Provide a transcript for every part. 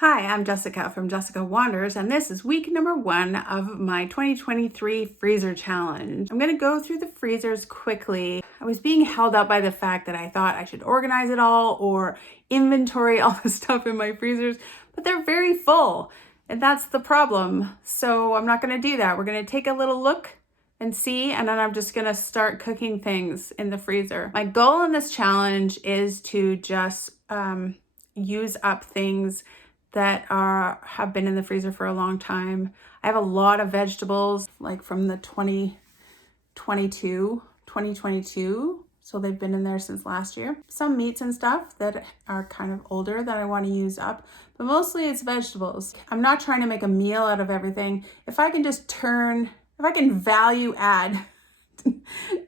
Hi, I'm Jessica from Jessica Wanders, and this is week number 1 of my 2023 freezer challenge. I'm going to go through the freezers quickly. I was being held up by the fact that I thought I should organize it all or inventory all the stuff in my freezers, but they're very full, and that's the problem. So I'm not going to do that. We're going to take a little look and see, and then I'm just going to start cooking things in the freezer. My goal in this challenge is to just use up things that have been in the freezer for a long time. I have a lot of vegetables, like from the 2022, so they've been in there since last year. Some meats and stuff that are kind of older that I want to use up, but mostly it's vegetables. I'm not trying to make a meal out of everything. If I can value add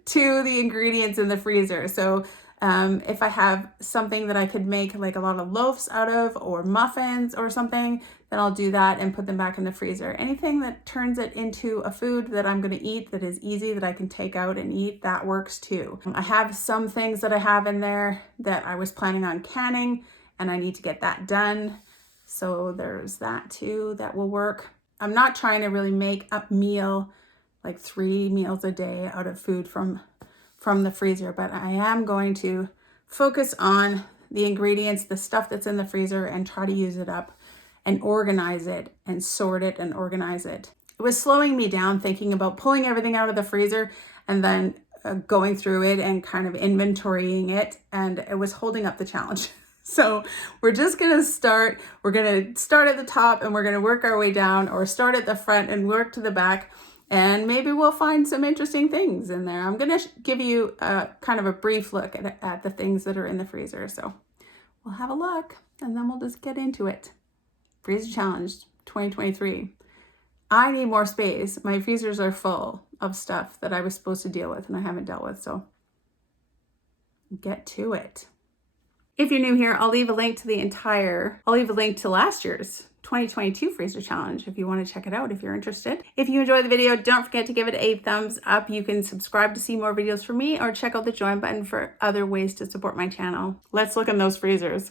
to the ingredients in the freezer. So if I have something that I could make like a lot of loaves out of or muffins or something, then I'll do that and put them back in the freezer. Anything that turns it into a food that I'm going to eat that is easy, that I can take out and eat, that works too. I have some things that I have in there that I was planning on canning, and I need to get that done. So there's that too, that will work. I'm not trying to really make a meal, like 3 meals a day out of food from the freezer, but I am going to focus on the ingredients, the stuff that's in the freezer, and try to use it up and organize it and sort it and organize it. It was slowing me down thinking about pulling everything out of the freezer and then going through it and kind of inventorying it, and it was holding up the challenge. So we're just going to start. We're going to start at the top and we're going to work our way down, or start at the front and work to the back. And maybe we'll find some interesting things in there. I'm going to give you kind of a brief look at the things that are in the freezer. So we'll have a look and then we'll just get into it. Freezer Challenge 2023. I need more space. My freezers are full of stuff that I was supposed to deal with and I haven't dealt with. So get to it. If you're new here, I'll leave a link to last year's 2022 freezer challenge if you want to check it out if you're interested. If you enjoyed the video, don't forget to give it a thumbs up. You can subscribe to see more videos from me, or check out the join button for other ways to support my channel. Let's look in those freezers.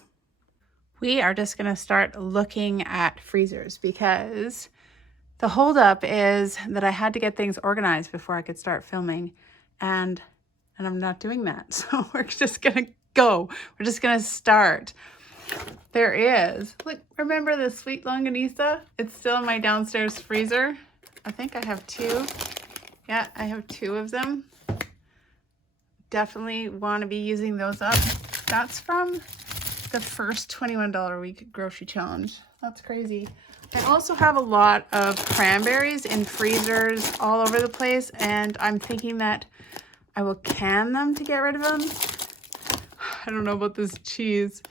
We are just going to start looking at freezers because the holdup is that I had to get things organized before I could start filming, and I'm not doing that. So we're just going to go. We're just going to start. There is, look, remember the sweet longanisa? It's still in my downstairs freezer. I think I have 2. Yeah, I have 2 of them. Definitely want to be using those up. That's from the first $21 a week grocery challenge. That's crazy. I also have a lot of cranberries in freezers all over the place, and I'm thinking that I will can them to get rid of them. I don't know about this cheese.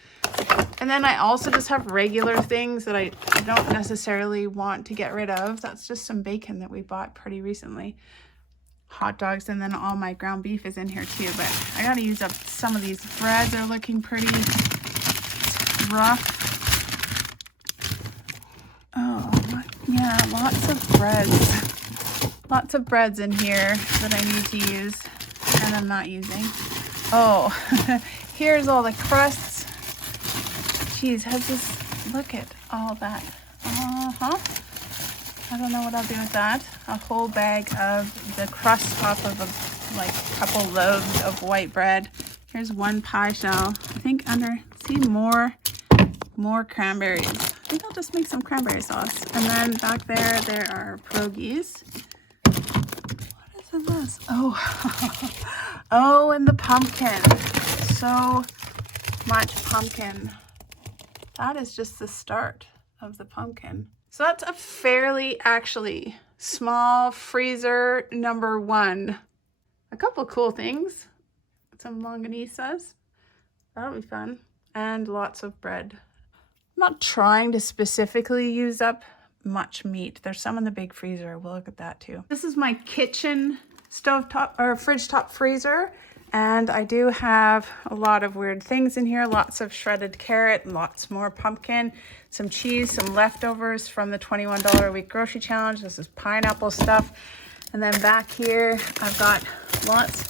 And then I also just have regular things that I don't necessarily want to get rid of. That's just some bacon that we bought pretty recently. Hot dogs, and then all my ground beef is in here too. But I gotta use up some of these breads. They're looking pretty rough. Oh, yeah, lots of breads. Lots of breads in here that I need to use and I'm not using. Oh, here's all the crusts. Geez, has this, look at all that. I don't know what I'll do with that. A whole bag of the crust off of a couple loaves of white bread. Here's one pie shell. I think see more cranberries. I think I'll just make some cranberry sauce. And then back there are pierogies. What is in this? Oh, oh, and the pumpkin. So much pumpkin. That is just the start of the pumpkin. So that's a fairly actually small freezer number 1. A couple cool things. Some longanisas. That'll be fun. And lots of bread. I'm not trying to specifically use up much meat. There's some in the big freezer. We'll look at that too. This is my kitchen stovetop or fridge top freezer. And I do have a lot of weird things in here. Lots of shredded carrot, lots more pumpkin, some cheese, some leftovers from the $21 a week grocery challenge. This is pineapple stuff. And then back here, I've got lots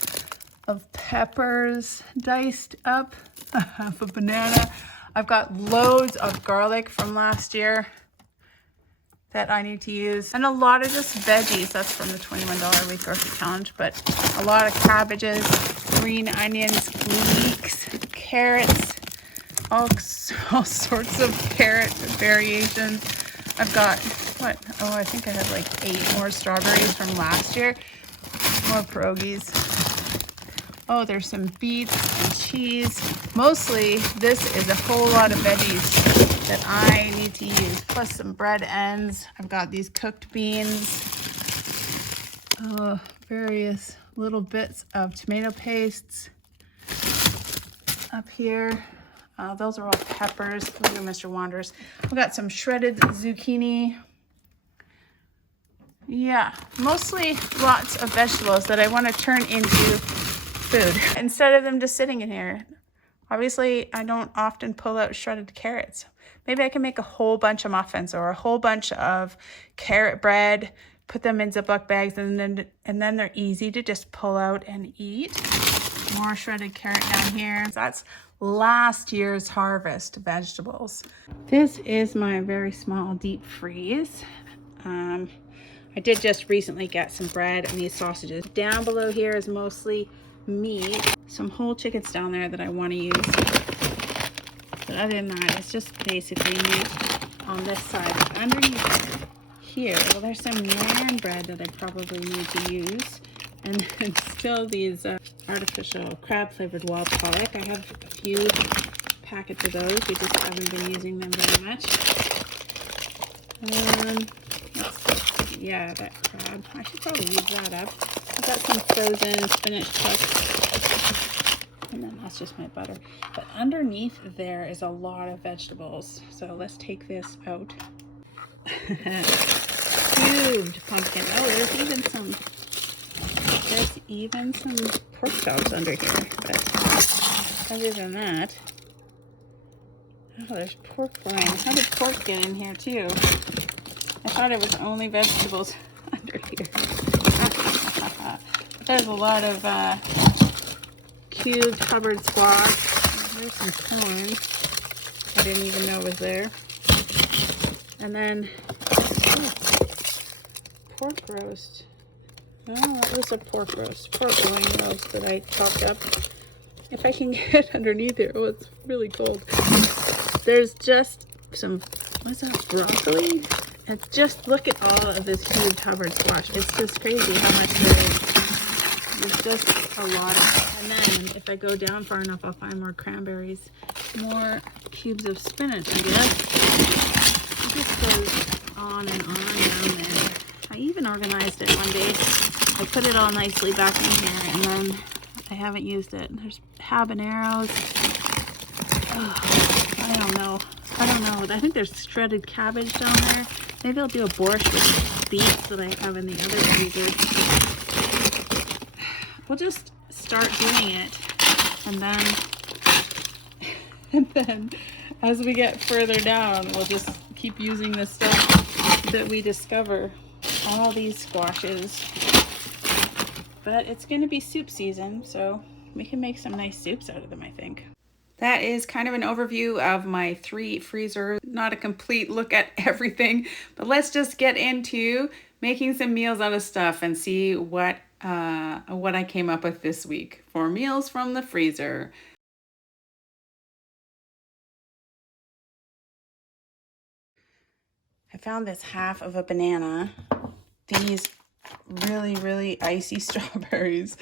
of peppers diced up. I have a banana. I've got loads of garlic from last year that I need to use, and a lot of just veggies. That's from the $21 week grocery challenge, but a lot of cabbages, green onions, leeks, carrots, all sorts of carrot variations. I've got, what? Oh, I think I had like 8 more strawberries from last year. More pierogies. Oh, there's some beets and cheese. Mostly, this is a whole lot of veggies that I need to use, plus some bread ends. I've got these cooked beans, various little bits of tomato pastes up here. Those are all peppers. Look at Mr. Wanders. I've got some shredded zucchini. Yeah, mostly lots of vegetables that I want to turn into food instead of them just sitting in here. Obviously, I don't often pull out shredded carrots. Maybe I can make a whole bunch of muffins or a whole bunch of carrot bread, put them in Ziploc bags, and then they're easy to just pull out and eat. More shredded carrot down here. That's last year's harvest vegetables. This is my very small deep freeze. I did just recently get some bread and these sausages. Down below here is mostly meat. Some whole chickens down there that I want to use. But other than that, it's just basically meat on this side. Underneath here, well, there's some naan bread that I probably need to use. And then still these artificial crab flavored wild pollock. I have a few packets of those. We just haven't been using them very much. Yeah, that crab. I should probably use that up. I've got some frozen spinach chunks. And then that's just my butter. But underneath there is a lot of vegetables. So let's take this out. Cubed pumpkin. Oh, there's even some pork chops under here. But other than that, oh, there's pork loin. How did pork get in here too? I thought it was only vegetables under here. There's a lot of cubed Hubbard squash. There's some corn. I didn't even know was there. And then pork roast. Oh, that was a pork roast. Pork loin roast that I chopped up. If I can get underneath here. Oh, it's really cold. There's just some, what's that, broccoli? It's just, look at all of this huge Hubbard squash. It's just crazy how much there is. There's just a lot of it. And then if I go down far enough, I'll find more cranberries, more cubes of spinach, I guess. It just goes on and on down there. I even organized it one day. I put it all nicely back in here, and then I haven't used it. There's habaneros. Oh, I don't know. I think there's shredded cabbage down there. Maybe I'll do a borscht with beets that I have in the other freezer. We'll just start doing it, and then as we get further down, we'll just keep using the stuff that we discover. All these squashes. But it's going to be soup season, so we can make some nice soups out of them, I think. That is kind of an overview of my 3 freezers. Not a complete look at everything, but let's just get into making some meals out of stuff and see what I came up with this week for meals from the freezer. I found this half of a banana. These really icy strawberries.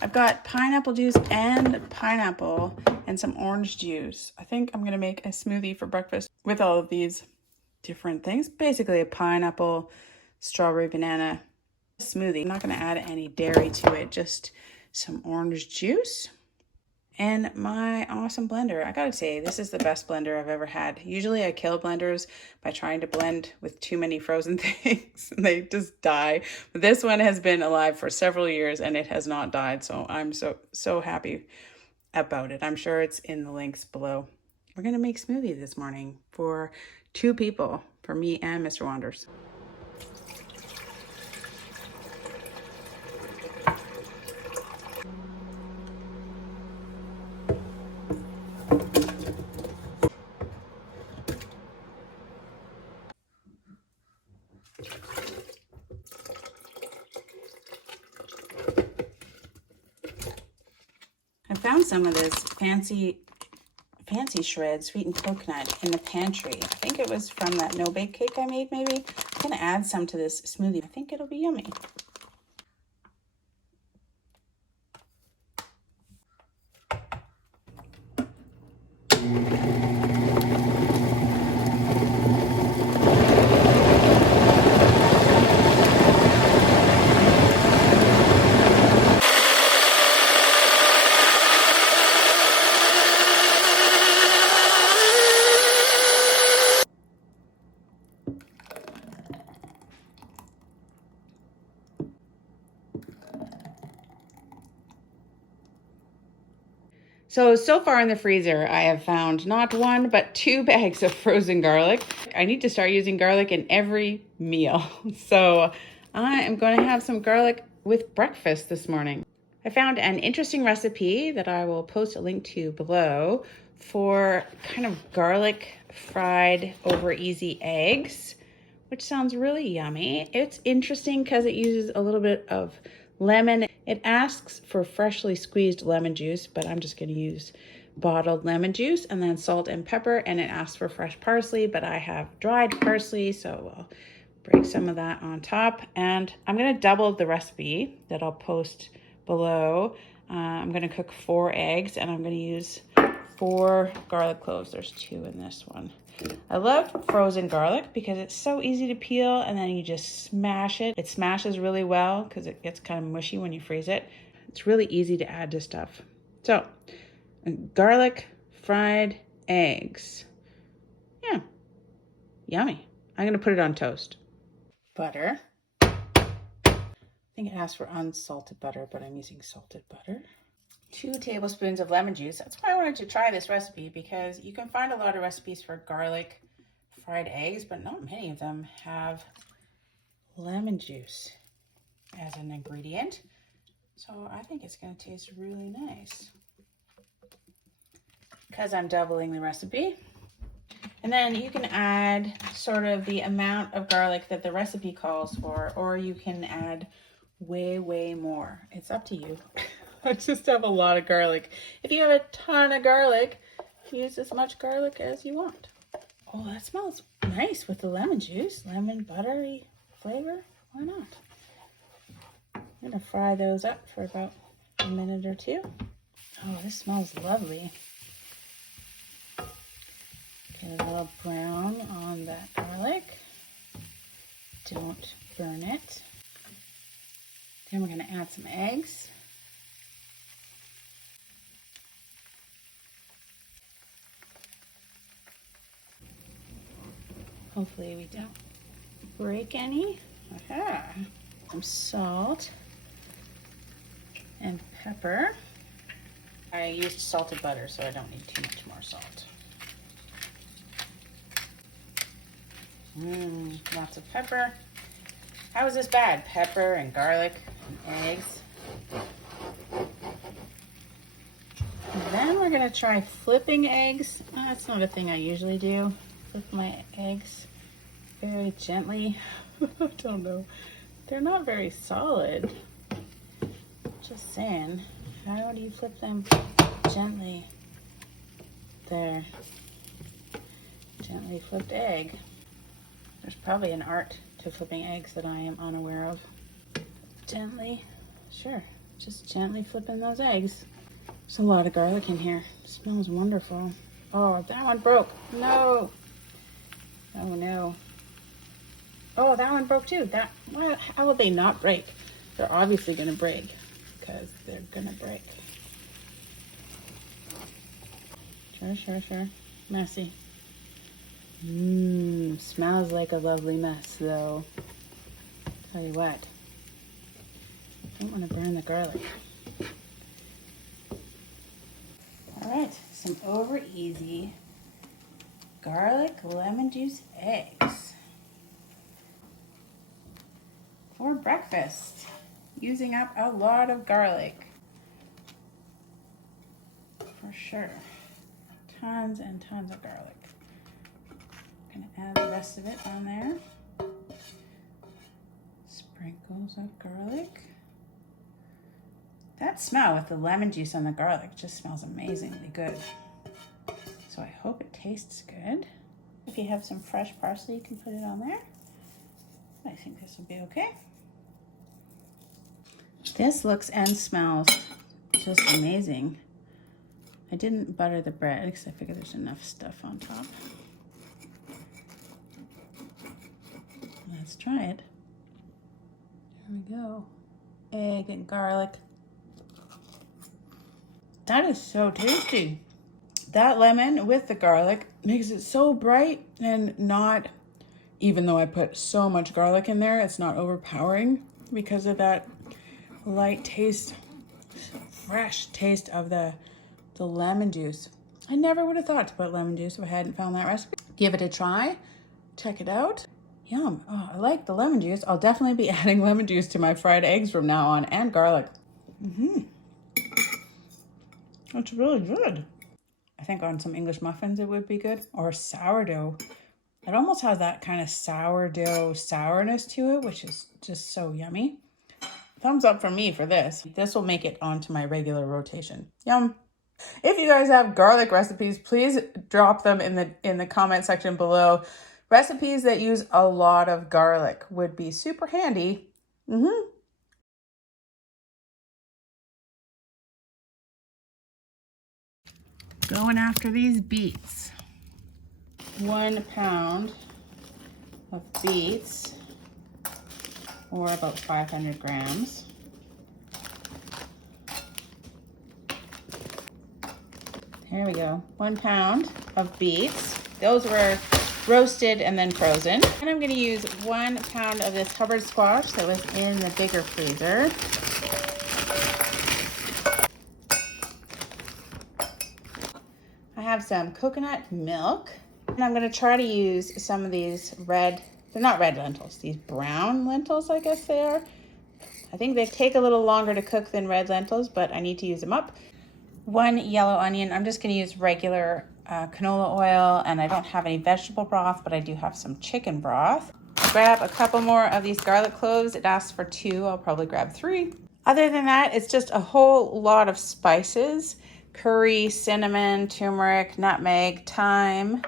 I've got pineapple juice and pineapple and some orange juice. I think I'm gonna make a smoothie for breakfast with all of these different things. Basically a pineapple, strawberry, banana smoothie. I'm not gonna add any dairy to it, just some orange juice and my awesome blender. I gotta say, this is the best blender I've ever had. Usually I kill blenders by trying to blend with too many frozen things and they just die. But this one has been alive for several years and it has not died. So I'm so happy about it. I'm sure it's in the links below. We're gonna make smoothie this morning for 2 people, for me and Mr. Wanders. found some of this fancy shred sweetened coconut in the pantry. I think it was from that no-bake cake I made, maybe. I'm gonna add some to this smoothie. I think it'll be yummy. So far in the freezer, I have found not 1, but 2 bags of frozen garlic. I need to start using garlic in every meal. So I am going to have some garlic with breakfast this morning. I found an interesting recipe that I will post a link to below for kind of garlic fried over easy eggs, which sounds really yummy. It's interesting because it uses a little bit of lemon. It asks for freshly squeezed lemon juice, but I'm just going to use bottled lemon juice, and then salt and pepper, and it asks for fresh parsley, but I have dried parsley, so I'll break some of that on top. And I'm going to double the recipe that I'll post below. I'm going to cook 4 eggs, and I'm going to use 4 garlic cloves. There's 2 in this one. I love frozen garlic because it's so easy to peel, and then you just smash it. It smashes really well because it gets kind of mushy when you freeze it. It's really easy to add to stuff. So, garlic fried eggs. Yeah, yummy. I'm gonna put it on toast. Butter. I think it asks for unsalted butter, but I'm using salted butter. 2 tablespoons of lemon juice. That's why I wanted to try this recipe, because you can find a lot of recipes for garlic fried eggs, but not many of them have lemon juice as an ingredient. So I think it's going to taste really nice because I'm doubling the recipe. And then you can add sort of the amount of garlic that the recipe calls for, or you can add way more. It's up to you. I just have a lot of garlic. If you have a ton of garlic, use as much garlic as you want. Oh, that smells nice with the lemon juice. Lemon buttery flavor. Why not? I'm gonna fry those up for about a minute or 2. Oh, this smells lovely. Get a little brown on that garlic. Don't burn it. Then we're gonna add some eggs. Hopefully we don't break any. Aha. Some salt and pepper. I used salted butter, so I don't need too much more salt. Lots of pepper. How is this bad? Pepper and garlic and eggs. And then we're gonna try flipping eggs. That's not a thing I usually do. Flip my eggs very gently. I don't know. They're not very solid. Just saying. How do you flip them gently? There. Gently flipped egg. There's probably an art to flipping eggs that I am unaware of. Gently. Sure. Just gently flipping those eggs. There's a lot of garlic in here. It smells wonderful. Oh, that one broke. No. Oh no. Oh, that one broke too. How will they not break? They're obviously gonna break because they're gonna break. Sure. Messy. Smells like a lovely mess though. Tell you what. Don't want to burn the garlic. All right, some over easy garlic lemon juice eggs for breakfast, using up a lot of garlic for sure. Tons and tons of garlic. I'm gonna add the rest of it on there. Sprinkles of garlic. That smell with the lemon juice and the garlic just smells amazingly good. So I hope it tastes good. If you have some fresh parsley, you can put it on there. I think this will be okay. This looks and smells just amazing. I didn't butter the bread because I figured there's enough stuff on top. Let's try it. There we go. Egg and garlic. That is so tasty. That lemon with the garlic makes it so bright and not, even though I put so much garlic in there, it's not overpowering because of that light taste, fresh taste of the lemon juice. I never would have thought to put lemon juice if I hadn't found that recipe. Give it a try. Check it out. Yum. Oh, I like the lemon juice. I'll definitely be adding lemon juice to my fried eggs from now on, and garlic. It's really good. I think on some English muffins it would be good, or sourdough. It almost has that kind of sourdough sourness to it, which is just so yummy. Thumbs up from me for this. This will make it onto my regular rotation. Yum. If you guys have garlic recipes, please drop them in the comment section below. Recipes that use a lot of garlic would be super handy. Going after these beets. 1 pound of beets, or about 500 grams. There we go. 1 pound of beets. Those were roasted and then frozen. And I'm going to use 1 pound of this Hubbard squash that was in the bigger freezer. I have some coconut milk, and I'm going to try to use some of these they're not red lentils, these brown lentils, I guess they are. I think they take a little longer to cook than red lentils, but I need to use them up. 1 yellow onion. I'm just going to use regular canola oil, and I don't have any vegetable broth, but I do have some chicken broth. Grab a couple more of these garlic cloves. It asks for 2. I'll probably grab 3. Other than that, it's just a whole lot of spices. Curry, cinnamon, turmeric, nutmeg, thyme.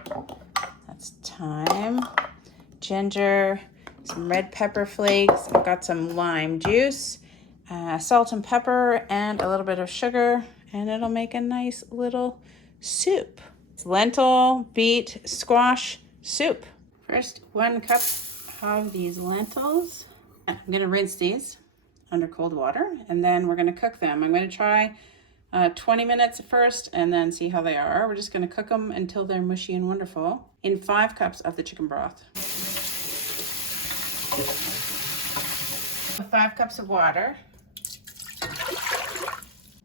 That's thyme. Ginger, some red pepper flakes. I've got some lime juice, salt and pepper, and a little bit of sugar, and it'll make a nice little soup. It's lentil, beet, squash soup. First, 1 cup of these lentils. I'm gonna rinse these under cold water, and then we're gonna cook them. I'm gonna try 20 minutes first and then see how they are. We're just going to cook them until they're mushy and wonderful in 5 cups of the chicken broth. 5 cups of water,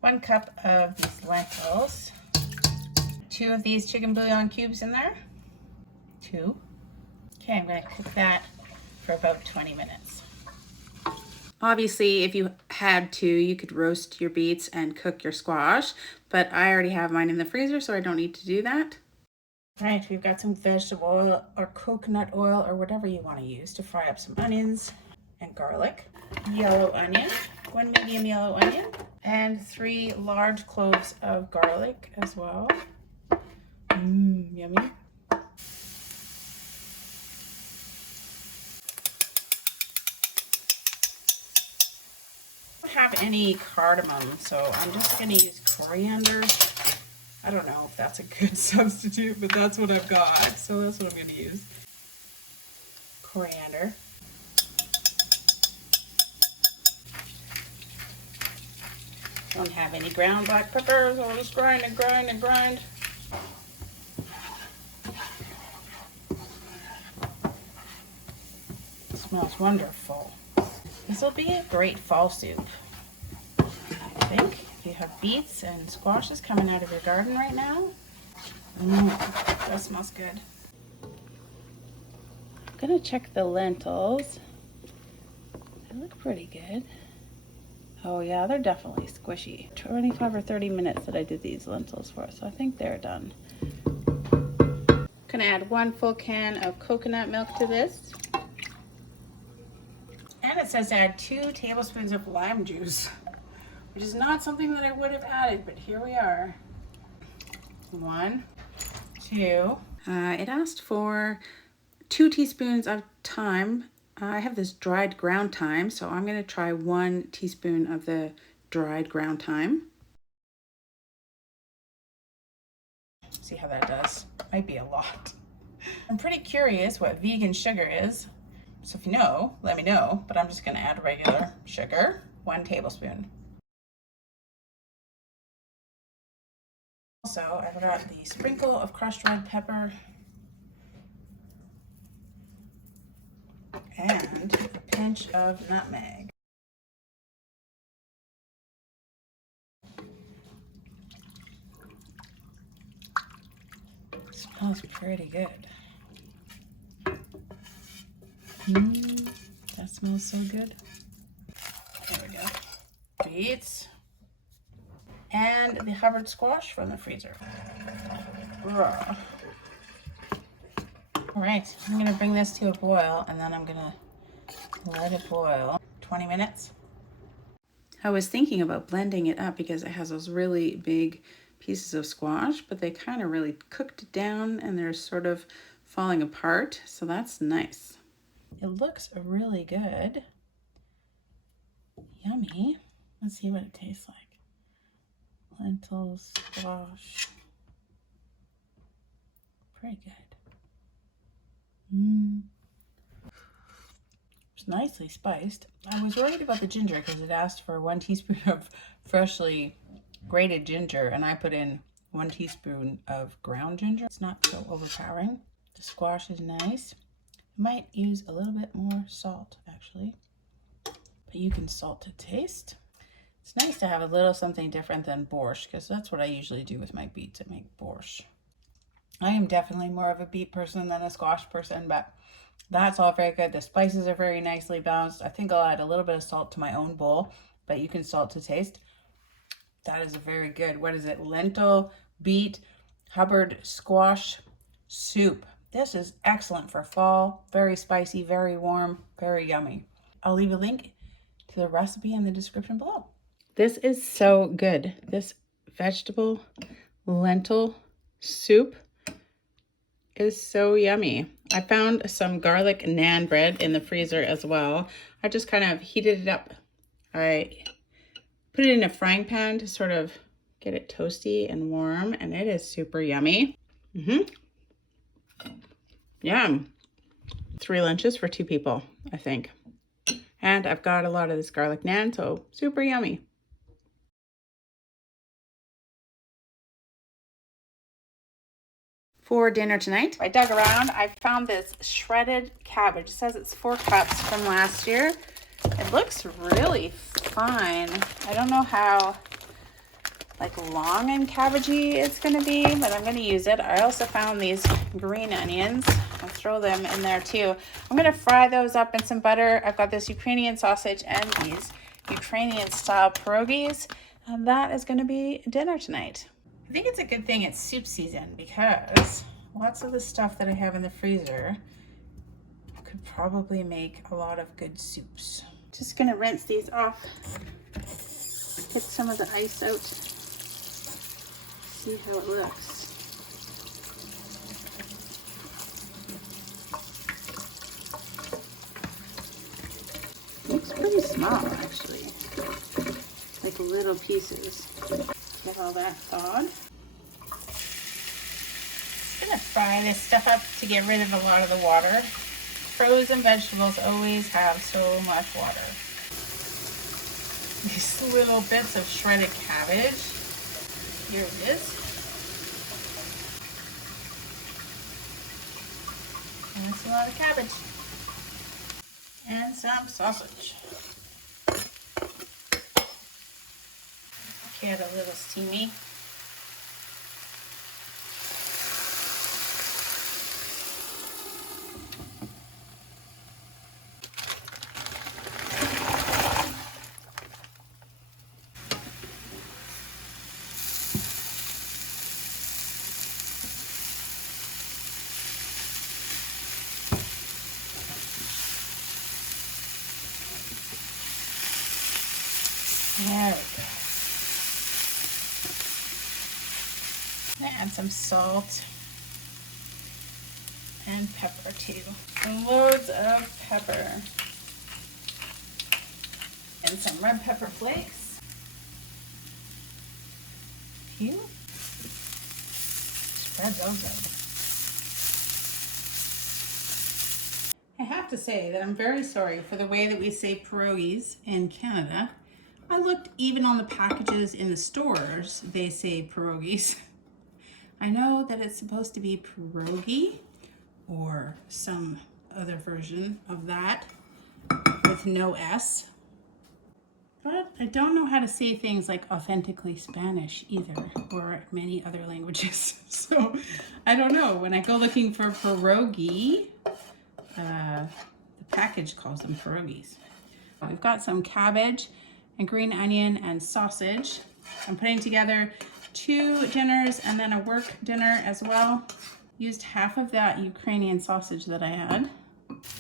1 cup of these lentils, 2 of these chicken bouillon cubes in there, 2. Okay, I'm going to cook that for about 20 minutes. Obviously, if you had to, you could roast your beets and cook your squash, but I already have mine in the freezer, so I don't need to do that. All right, we've got some vegetable oil or coconut oil or whatever you want to use to fry up some onions and garlic. Yellow onion, 1 medium yellow onion, and 3 large cloves of garlic as well. Yummy. Have any cardamom, so I'm just going to use coriander. I don't know if that's a good substitute, but that's what I've got, so that's what I'm going to use. Coriander. Don't have any ground black pepper, so I'll just grind and grind and grind. It smells wonderful. This will be a great fall soup, I think. If you have beets and squashes coming out of your garden right now. That smells good. I'm gonna check the lentils. They look pretty good. Oh yeah, they're definitely squishy. 25 or 30 minutes that I did these lentils for, so I think they're done. I'm gonna add 1 full can of coconut milk to this. And it says add 2 tablespoons of lime juice. which is not something that I would have added, but here we are. 1, 2. It asked for 2 teaspoons of thyme. I have this dried ground thyme, so I'm going to try 1 teaspoon of the dried ground thyme. See how that does. Might be a lot. I'm pretty curious what vegan sugar is. So if you know, let me know, but I'm just going to add regular sugar, 1 tablespoon. Also, I've got the sprinkle of crushed red pepper and a pinch of nutmeg. It smells pretty good. That smells so good. There we go. Beets. And the Hubbard squash from the freezer. Raw. All right, I'm gonna bring this to a boil and then I'm gonna let it boil 20 minutes. I was thinking about blending it up because it has those really big pieces of squash, but they kind of really cooked it down and they're sort of falling apart, so that's nice. It looks really good. Yummy. Let's see what it tastes like. Lentils, squash. Pretty good. It's nicely spiced. I was worried about the ginger because it asked for 1 teaspoon of freshly grated ginger, and I put in 1 teaspoon of ground ginger. It's not so overpowering. The squash is nice. Might use a little bit more salt, actually, but you can salt to taste. It's nice to have a little something different than borscht, because that's what I usually do with my beets. I make borscht. I am definitely more of a beet person than a squash person, but that's all very good. The spices are very nicely balanced. I think I'll add a little bit of salt to my own bowl, but you can salt to taste. That is a very good, what is it? Lentil, beet, Hubbard squash soup. This is excellent for fall. Very spicy, very warm, very yummy. I'll leave a link to the recipe in the description below. This is so good. This vegetable lentil soup is so yummy. I found some garlic naan bread in the freezer as well. I just kind of heated it up. I put it in a frying pan to sort of get it toasty and warm, and it is super yummy. Yeah. 3 lunches for 2 people, I think. And I've got a lot of this garlic naan, so super yummy. For dinner tonight, I dug around. I found this shredded cabbage. It says it's 4 cups from last year. It looks really fine. I don't know how long and cabbagey it's gonna be, but I'm gonna use it. I also found these green onions. I'll throw them in there too. I'm gonna fry those up in some butter. I've got this Ukrainian sausage and these Ukrainian style pierogies, and that is gonna be dinner tonight. I think it's a good thing it's soup season because lots of the stuff that I have in the freezer could probably make a lot of good soups. Just gonna rinse these off, get some of the ice out, see how it looks. Looks pretty small actually, like little pieces. Get all that thawed. I'm gonna fry this stuff up to get rid of a lot of the water. Frozen vegetables always have so much water. These little bits of shredded cabbage. Here it is. And that's a lot of cabbage. And some sausage. Get a little steamy. There we go. Add some salt and pepper too. And loads of pepper. And some red pepper flakes. Few. Spread those out. I have to say that I'm very sorry for the way that we say pierogies in Canada. I looked even on the packages in the stores, they say pierogies. I know that it's supposed to be pierogi or some other version of that with no S. But I don't know how to say things like authentically Spanish either, or many other languages. So I don't know. When I go looking for pierogi, the package calls them pierogies. We've got some cabbage and green onion and sausage. I'm putting together 2 dinners and then a work dinner as well. Used half of that Ukrainian sausage that I had.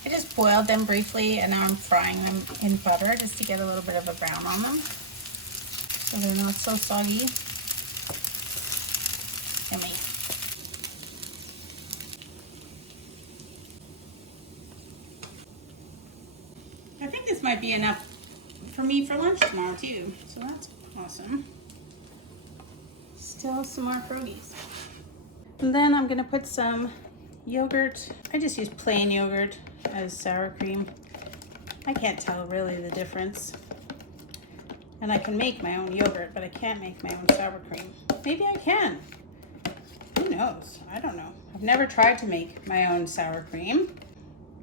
I just boiled them briefly and now I'm frying them in butter just to get a little bit of a brown on them so they're not so soggy. Yummy. I think this might be enough for me for lunch tomorrow too, so that's awesome. Still some more pierogies. And then I'm gonna put some yogurt. I just use plain yogurt as sour cream. I can't tell really the difference. And I can make my own yogurt, but I can't make my own sour cream. Maybe I can. Who knows? I don't know. I've never tried to make my own sour cream.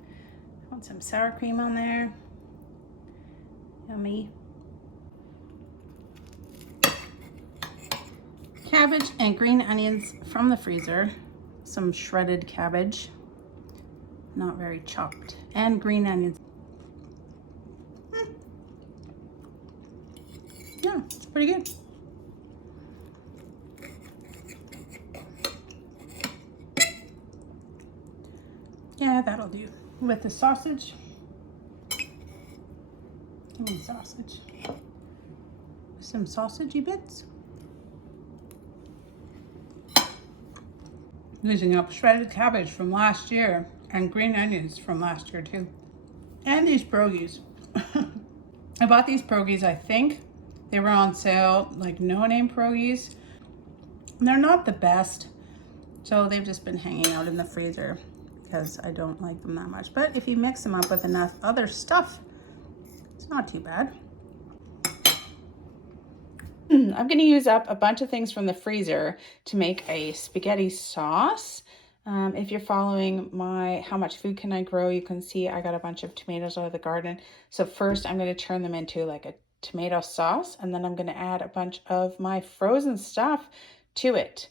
I want some sour cream on there. Yummy. Cabbage and green onions from the freezer. Some shredded cabbage, not very chopped, and green onions. Yeah, it's pretty good. Yeah, that'll do. With the sausage. Give me sausage. Some sausagey bits. Using up shredded cabbage from last year and green onions from last year too. And these pierogies. I bought these pierogies, I think they were on sale, like no-name pierogies. They're not the best, so they've just been hanging out in the freezer because I don't like them that much. But if you mix them up with enough other stuff, it's not too bad. I'm going to use up a bunch of things from the freezer to make a spaghetti sauce. If you're following my how much food can I grow, you can see I got a bunch of tomatoes out of the garden. So first I'm going to turn them into like a tomato sauce, and then I'm going to add a bunch of my frozen stuff to it.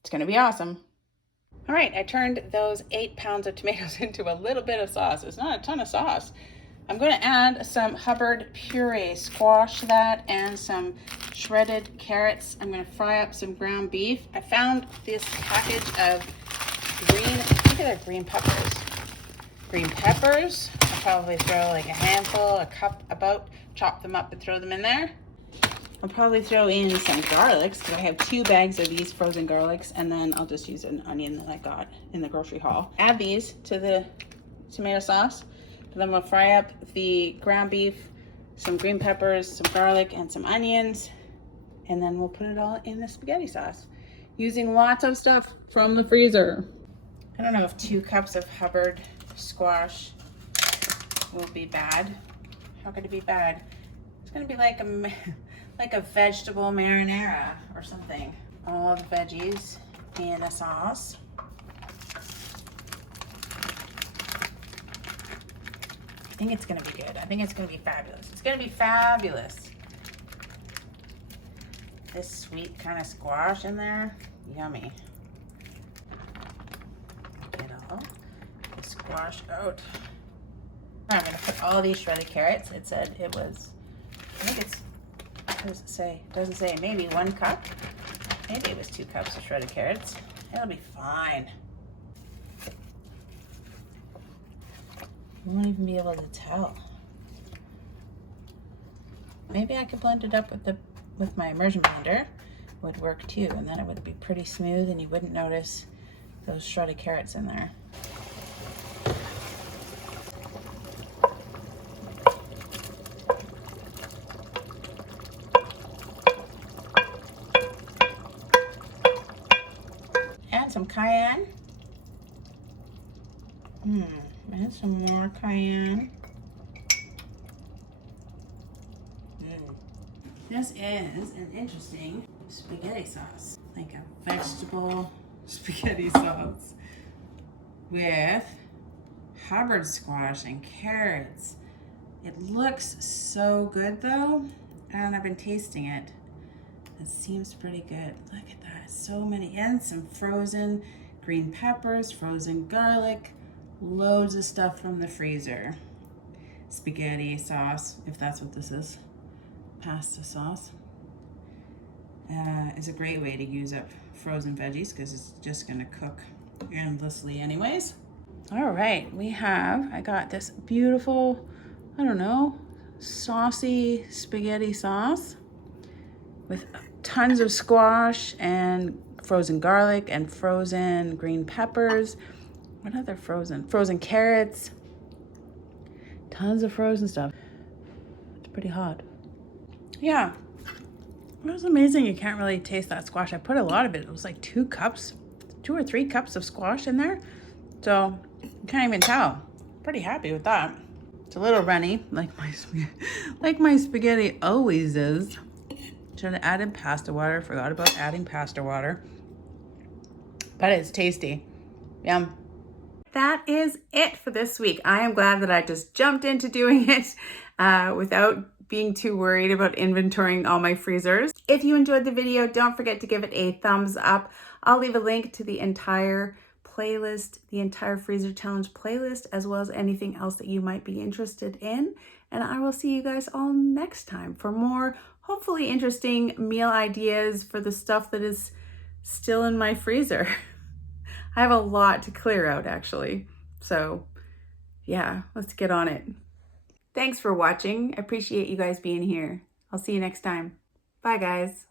It's going to be awesome. All right, I turned those 8 pounds of tomatoes into a little bit of sauce. It's not a ton of sauce. I'm going to add some Hubbard puree, squash that, and some shredded carrots. I'm going to fry up some ground beef. I found this package of I think they're green peppers. Green peppers. I'll probably throw like a handful, a cup about, chop them up and throw them in there. I'll probably throw in some garlics because I have 2 bags of these frozen garlics, and then I'll just use an onion that I got in the grocery haul. Add these to the tomato sauce. Then we'll fry up the ground beef, some green peppers, some garlic, and some onions. And then we'll put it all in the spaghetti sauce using lots of stuff from the freezer. I don't know if 2 cups of Hubbard squash will be bad. How could it be bad? It's gonna be like a vegetable marinara or something. All the veggies in a sauce. I think it's gonna be good. I think it's gonna be fabulous. It's gonna be fabulous. This sweet kind of squash in there, yummy. Get all the squash out. I'm gonna put all these shredded carrots. It said it was, I think it's, what does it say? It doesn't say, maybe 1 cup. Maybe it was 2 cups of shredded carrots. It'll be fine. You won't even be able to tell. Maybe I could blend it up with my immersion blender, would work too, and then it would be pretty smooth and you wouldn't notice those shredded carrots in there. And some cayenne. And some more cayenne. This is an interesting spaghetti sauce, like a vegetable spaghetti sauce with Hubbard squash and carrots. It looks so good though, and I've been tasting it. It seems pretty good. Look at that, so many, and some frozen green peppers, frozen garlic, loads of stuff from the freezer. Spaghetti sauce, if that's what this is. Pasta sauce is a great way to use up frozen veggies because it's just gonna cook endlessly anyways. All right, I got this beautiful, I don't know, saucy spaghetti sauce with tons of squash and frozen garlic and frozen green peppers. What other frozen? Frozen carrots. Tons of frozen stuff. It's pretty hot. Yeah, it was amazing. You can't really taste that squash. I put a lot of it. It was like 2 or 3 cups of squash in there. So you can't even tell. Pretty happy with that. It's a little runny, like my spaghetti always is. Should have added pasta water. Forgot about adding pasta water. But it's tasty. Yum. That is it for this week. I am glad that I just jumped into doing it without being too worried about inventorying all my freezers. If you enjoyed the video, don't forget to give it a thumbs up. I'll leave a link to the entire playlist, the entire freezer challenge playlist, as well as anything else that you might be interested in. And I will see you guys all next time for more, hopefully interesting meal ideas for the stuff that is still in my freezer. I have a lot to clear out actually. So yeah, let's get on it. Thanks for watching. I appreciate you guys being here. I'll see you next time. Bye guys.